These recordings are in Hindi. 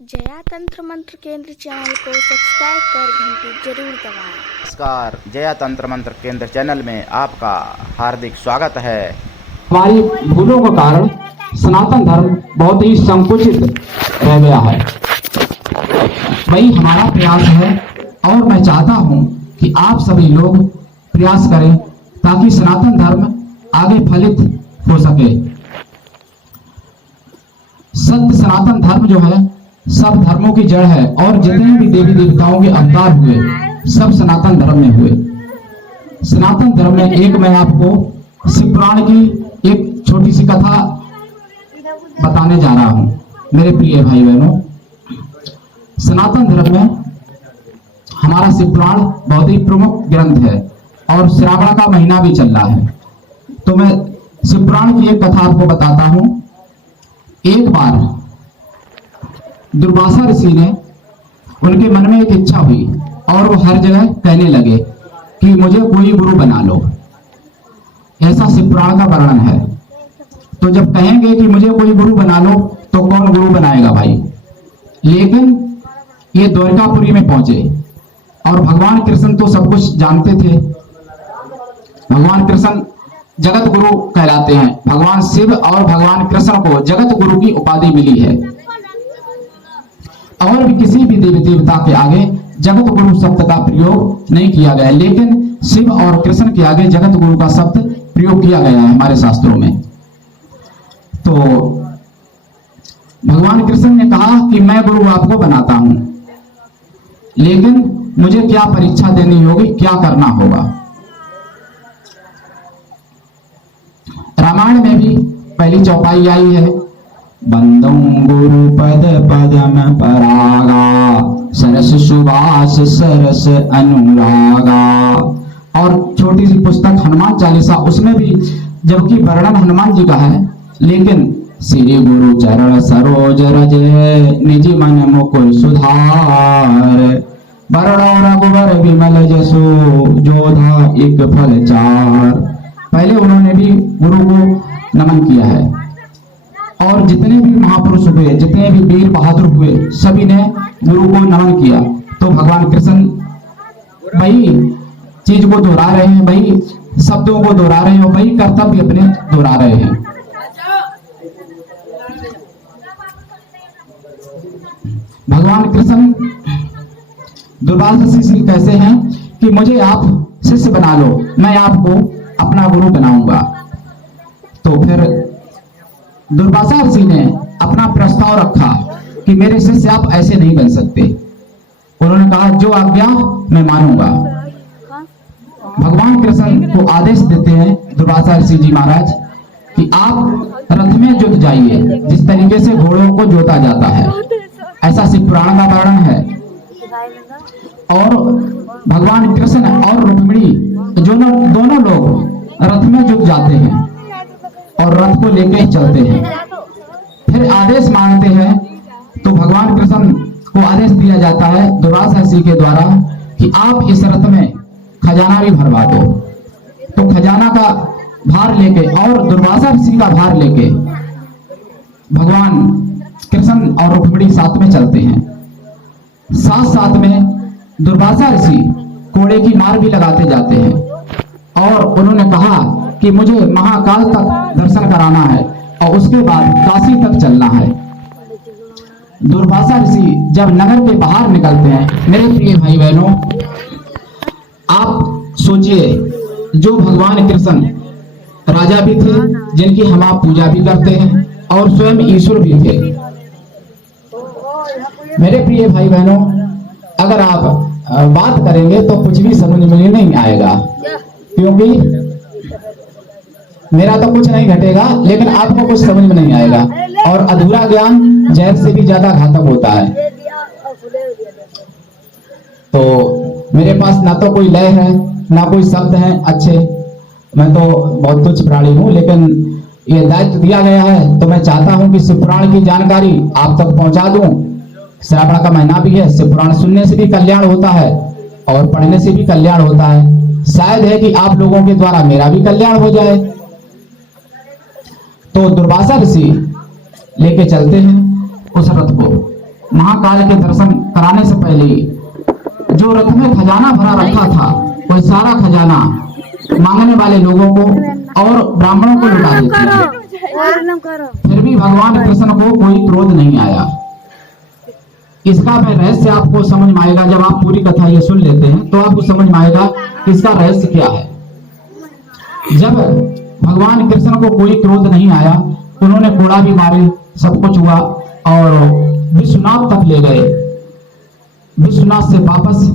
जया तंत्र मंत्र केंद्र चैनल को सब्सक्राइब कर घंटी जरूर दबाएं। नमस्कार, जया तंत्र मंत्र केंद्र चैनल में आपका हार्दिक स्वागत है। हमारी भूलों के कारण सनातन धर्म बहुत ही संकुचित रह गया है। वही हमारा प्रयास है और मैं चाहता हूं कि आप सभी लोग प्रयास करें ताकि सनातन धर्म आगे फलित हो सके। सत्य सनातन धर्म जो है सब धर्मों की जड़ है और जितने भी देवी देवताओं के अवतार हुए सब सनातन धर्म में हुए। सनातन धर्म में एक मैं आपको शिव पुराण की एक छोटी सी कथा बताने जा रहा हूं। मेरे प्रिय भाई बहनों, सनातन धर्म में हमारा शिव पुराण बहुत ही प्रमुख ग्रंथ है और श्रावण का महीना भी चल रहा है, तो मैं शिव पुराण की एक कथा आपको बताता हूं। एक बार दुर्वासा ऋषि ने उनके मन में एक इच्छा हुई और वो हर जगह कहने लगे कि मुझे कोई गुरु बना लो। ऐसा शिव पुराण का वर्णन है। तो जब कहेंगे कि मुझे कोई गुरु बना लो तो कौन गुरु बनाएगा भाई। लेकिन ये द्वारकापुरी में पहुंचे और भगवान कृष्ण तो सब कुछ जानते थे। भगवान कृष्ण जगत गुरु कहलाते हैं। भगवान शिव और भगवान कृष्ण को जगत गुरु की उपाधि मिली है और भी किसी भी देवी देवता के आगे जगत गुरु शब्द का प्रयोग नहीं किया गया, लेकिन शिव और कृष्ण के आगे जगत गुरु का शब्द प्रयोग किया गया है हमारे शास्त्रों में। तो भगवान कृष्ण ने कहा कि मैं गुरु आपको बनाता हूं, लेकिन मुझे क्या परीक्षा देनी होगी, क्या करना होगा। रामायण में भी पहली चौपाई आई है, बंदों गुरु पद पदम परागा सरस सुवास सरस अनुरागा। और छोटी सी पुस्तक हनुमान चालीसा, उसमें भी जबकि वर्णन हनुमान जी का है, लेकिन श्री गुरु चरण सरोज रज निज मन मुकुर सुधार बरड़ो रघुवर विमल जसो जोधा एक फल चार। पहले उन्होंने भी गुरु को नमन किया है और जितने भी महापुरुष हुए, जितने भी वीर बहादुर हुए, सभी ने गुरु को नमन किया। तो भगवान कृष्ण वही चीज को दोहरा रहे हैं, वही शब्दों को दोहरा रहे हैं, वही कर्तव्य अपने दोहरा रहे हैं। भगवान कृष्ण दुर्वासा ऋषि कैसे हैं कि मुझे आप शिष्य बना लो, मैं आपको अपना गुरु बनाऊंगा। तो फिर दुर्वासा ऋषि ने अपना प्रस्ताव रखा कि मेरे शिष्य आप ऐसे नहीं बन सकते। उन्होंने कहा जो आज्ञा मैं मानूंगा। भगवान कृष्ण को आदेश देते हैं दुर्वासा ऋषि जी महाराज कि आप रथ में जुट जाइए, जिस तरीके से घोड़ों को जोता जाता है, ऐसा शिव पुराण का वर्णन है। और भगवान कृष्ण और रुक्मिणी दोनों लोग रथ में जुट जाते हैं और रथ को लेके चलते हैं। फिर आदेश मांगते हैं तो भगवान कृष्ण को आदेश दिया जाता है दुर्वासा ऋषि के द्वारा कि आप इस रथ में खजाना भी भरवा दो। तो खजाना का भार लेके और दुर्वासा ऋषि का भार लेके भगवान कृष्ण और रुक्मिणी साथ में चलते हैं। साथ साथ में दुर्वासा ऋषि घोड़े की मार भी लगाते जाते हैं और उन्होंने कहा कि मुझे महाकाल तक दर्शन कराना है और उसके बाद काशी तक चलना है। दुर्वासा ऋषि जब नगर के बाहर निकलते हैं, मेरे प्रिय भाई बहनों, आप सोचिए जो भगवान कृष्ण राजा भी थे, जिनकी हम आप पूजा भी करते हैं और स्वयं ईश्वर भी थे। मेरे प्रिय भाई बहनों, अगर आप बात करेंगे तो कुछ भी समझ में नहीं आएगा, क्योंकि मेरा तो कुछ नहीं घटेगा लेकिन आपको कुछ समझ में नहीं आएगा। और अधूरा ज्ञान जहर से भी ज्यादा घातक होता है। तो मेरे पास ना तो कोई लय है ना कोई शब्द है अच्छे, मैं तो बहुत तुच्छ प्राणी हूँ, लेकिन ये दायित्व दिया गया है तो मैं चाहता हूँ कि शिव पुराण की जानकारी आप तक पहुंचा दूं। श्रावण का महीना भी है, शिव पुराण सुनने से भी कल्याण होता है और पढ़ने से भी कल्याण होता है। शायद है कि आप लोगों के द्वारा मेरा भी कल्याण हो जाए। तो दुर्वासा ऋषि लेके चलते हैं उस रथ को महाकाल के दर्शन कराने से पहले जो रथ में खजाना भरा रखा था वह सारा खजाना मांगने वाले लोगों को और ब्राह्मणों को लुटा देती है। फिर भी भगवान कृष्ण को कोई क्रोध नहीं आया। इसका मैं रहस्य आपको समझ में आएगा। जब आप पूरी कथा ये सुन लेते हैं तो आपको समझ में आएगा कि इसका रहस्य क्या है। जब भगवान कृष्ण को कोई क्रोध नहीं आया, उन्होंने कोड़ा भी मारे, सब कुछ हुआ और विश्वनाथ तक ले गए। विश्वनाथ से वापस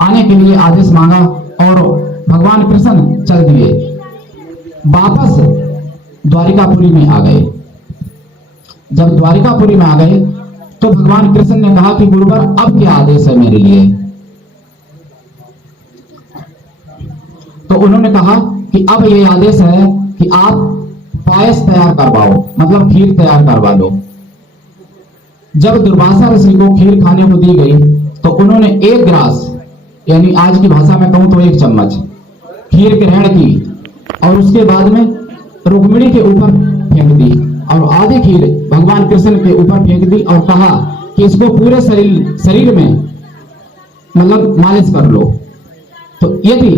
आने के लिए आदेश मांगा और भगवान कृष्ण चल दिए, वापस द्वारिकापुरी में आ गए। जब द्वारिकापुरी में आ गए तो भगवान कृष्ण ने कहा कि गुरुवर अब क्या आदेश है मेरे लिए। तो उन्होंने कहा कि अब ये आदेश है कि आप पायस तैयार करवाओ, मतलब खीर तैयार करवा लो। जब दुर्वासा ऋषि को खीर खाने को दी गई तो उन्होंने एक गिलास, यानी आज की भाषा में कहूं तो एक चम्मच खीर ग्रहण की और उसके बाद में रुक्मिणी के ऊपर फेंक दी और आधी खीर भगवान कृष्ण के ऊपर फेंक दी और कहा कि इसको पूरे शरीर में मतलब मालिश कर लो। तो यदि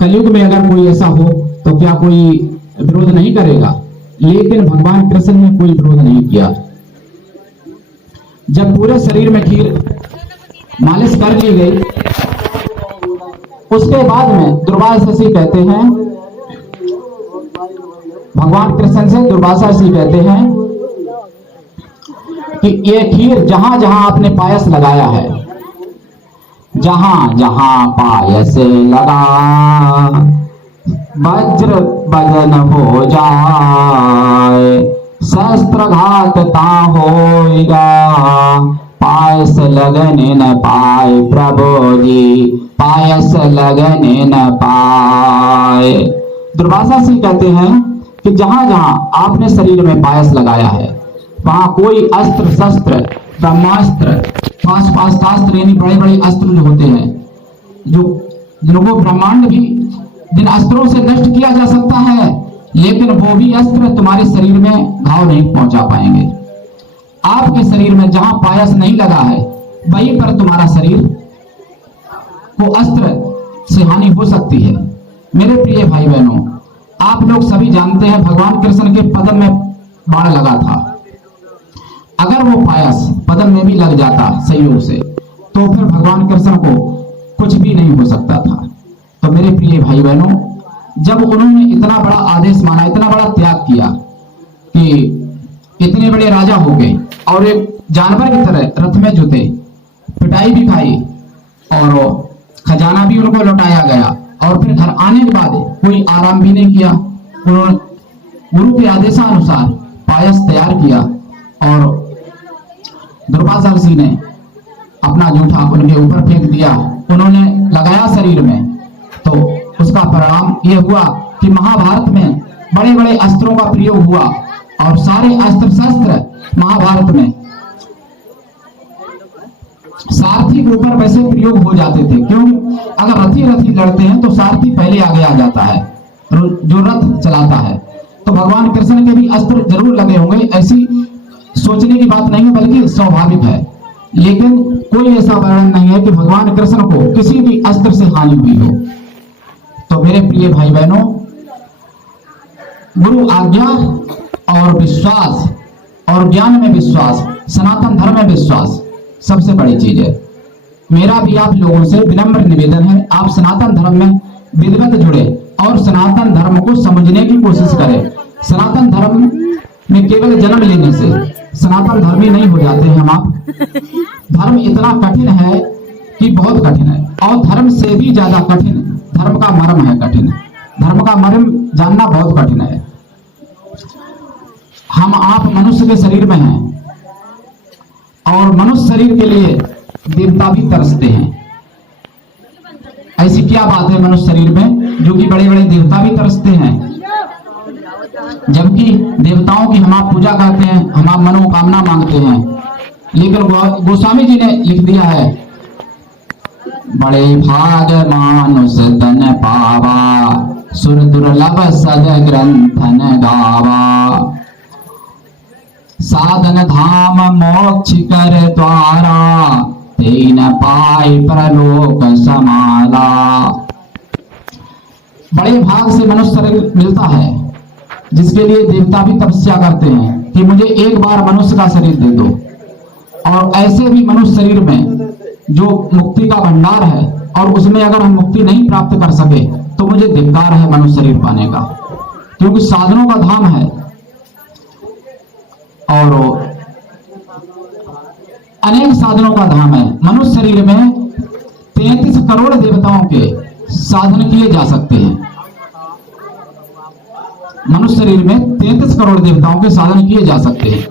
कलयुग में अगर कोई ऐसा हो तो क्या कोई विरोध नहीं करेगा? लेकिन भगवान कृष्ण ने कोई विरोध नहीं किया। जब पूरे शरीर में खीर मालिश कर ली गई, उसके बाद में दुर्वासा ऋषि कहते हैं, भगवान कृष्ण से दुर्वासा ऋषि कहते हैं कि ये खीर जहां जहां आपने पायस लगाया है, जहां जहां पायस लगा वज्र बदन हो जाए, शस्त्रघात ता होएगा, पायस लगने न पाए प्रभु जी, पायस लगने न पाए। दुर्वासा ऋषि कहते हैं कि जहां जहां आपने शरीर में पायस लगाया है वहां कोई अस्त्र शस्त्र ब्रह्मास्त्र पाशपास्त्र यानी बड़े बड़े अस्त्र जो होते हैं, जो जिनको ब्रह्मांड भी जिन अस्त्रों से नष्ट किया जा सकता है, लेकिन वो भी अस्त्र तुम्हारे शरीर में घाव नहीं पहुंचा पाएंगे। आपके शरीर में जहां पायस नहीं लगा है वहीं पर तुम्हारा शरीर को अस्त्र से हानि हो सकती है। मेरे प्रिय भाई बहनों, आप लोग सभी जानते हैं भगवान कृष्ण के पदम में बाण लगा था। अगर वो पायस पदम में भी लग जाता संयोग से तो फिर भगवान कृष्ण को कुछ भी नहीं हो सकता था। तो मेरे प्रिय भाई बहनों, जब उन्होंने इतना बड़ा आदेश माना, इतना बड़ा त्याग किया कि इतने बड़े राजा हो गए और एक जानवर की तरह रथ में जुटे, पिटाई भी खाई और खजाना भी उनको लौटाया गया और फिर घर आने के बाद कोई आराम भी नहीं किया। उन्होंने गुरु के आदेशानुसार पायस तैयार किया और दुर्वासा ऋषि ने अपना जूठा उनके ऊपर फेंक दिया। उन्होंने लगाया शरीर में, तो उसका परिणाम यह हुआ कि महाभारत में बड़े बड़े अस्त्रों का प्रयोग हुआ और सारे अस्त्र शस्त्र महाभारत में सारथी के ऊपर वैसे प्रयोग हो जाते थे। क्यों? अगर रथी रथी लड़ते हैं तो सारथी पहले आगे आ जाता है जो रथ चलाता है। तो भगवान कृष्ण के भी अस्त्र जरूर लगे होंगे, ऐसी सोचने की बात नहीं है, बल्कि स्वाभाविक है। लेकिन कोई ऐसा वर्णन नहीं है कि भगवान कृष्ण को किसी भी अस्त्र से हानि हुई हो। तो मेरे प्रिय भाई बहनों, गुरु आज्ञा और विश्वास और ज्ञान में विश्वास, सनातन धर्म में विश्वास सबसे बड़ी चीज है। मेरा भी आप लोगों से विनम्र निवेदन है, आप सनातन धर्म में विधिवत जुड़े और सनातन धर्म को समझने की कोशिश करें। सनातन धर्म में केवल जन्म लेने से सनातन धर्मी नहीं हो जाते हैं आप। धर्म इतना कठिन है कि बहुत कठिन है, और धर्म से भी ज्यादा कठिन धर्म का मर्म है। कठिन धर्म का मर्म जानना बहुत कठिन है। हम आप मनुष्य के शरीर में हैं और मनुष्य शरीर के लिए देवता भी तरसते हैं। ऐसी क्या बात है मनुष्य शरीर में जो कि बड़े बड़े देवता भी तरसते हैं, जबकि देवताओं की हम आप पूजा करते हैं, हम आप मनोकामना मांगते हैं। लेकिन गोस्वामी जी ने लिख दिया है, बड़े भाग मानुष तन पावा, सुर दुर्लभ सद ग्रंथन गावा। साधन धाम मोक्ष कर द्वारा, तेन पाई परलोक समाला। बड़े भाग से मनुष्य शरीर मिलता है, जिसके लिए देवता भी तपस्या करते हैं कि मुझे एक बार मनुष्य का शरीर दे दो। और ऐसे भी मनुष्य शरीर में जो मुक्ति का भंडार है, और उसमें अगर हम मुक्ति नहीं प्राप्त कर सके तो मुझे धिक्कार है मनुष्य शरीर पाने का, क्योंकि साधनों का धाम है। और अनेक साधनों का धाम है। मनुष्य शरीर में 33 करोड़ देवताओं के साधन किए जा सकते हैं। मनुष्य शरीर में 33 करोड़ देवताओं के साधन किए जा सकते हैं।